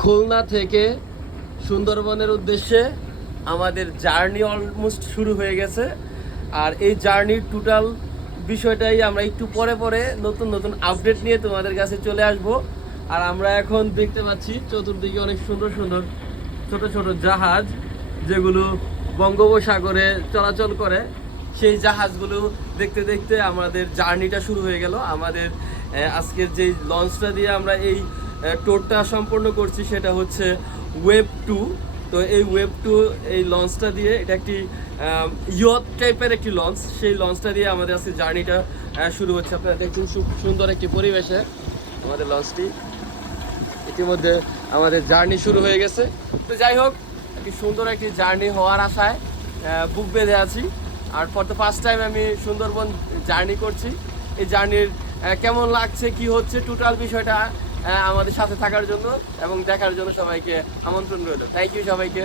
খুলনা থেকে সুন্দরবনের উদ্দেশ্যে আমাদের জার্নি অলমোস্ট শুরু হয়ে গেছে। আর এই জার্নির টোটাল বিষয়টাই আমরা একটু পরে পরে নতুন নতুন আপডেট নিয়ে তোমাদের কাছে চলে আসব। আর আমরা এখন দেখতে পাচ্ছি চতুর্দিকে অনেক সুন্দর সুন্দর ছোট ছোট জাহাজ, যেগুলো বঙ্গোপসাগরে চলাচল করে। সেই জাহাজগুলো দেখতে দেখতে আমাদের জার্নিটা শুরু হয়ে গেল। আমাদের আজকের যেই লঞ্চটা দিয়ে আমরা এই ট্যুরটা সম্পন্ন করছি সেটা হচ্ছে ওয়েব 2। তো এই ওয়েব 2 এই লঞ্চটা দিয়ে, এটা একটি ইয়ট টাইপের একটি লঞ্চ, সেই লঞ্চটা দিয়ে আমাদের আজকে জার্নিটা শুরু হচ্ছে। আপনারা দেখুন খুব সুন্দর একটি পরিবেশে আমাদের লঞ্চটি, ইতিমধ্যে আমাদের জার্নি শুরু হয়ে গেছে। তো যাই হোক, একটি সুন্দর একটি জার্নি হওয়ার আশায় বুক বেঁধে আছি। আর ফর দ্য ফার্স্ট টাইম আমি সুন্দরবন জার্নি করছি। এই জার্নির কেমন লাগছে, কি হচ্ছে, টোটাল বিষয়টা আমাদের সাথে থাকার জন্য এবং দেখার জন্য সবাইকে আমন্ত্রণ রইল। থ্যাংক ইউ সবাইকে।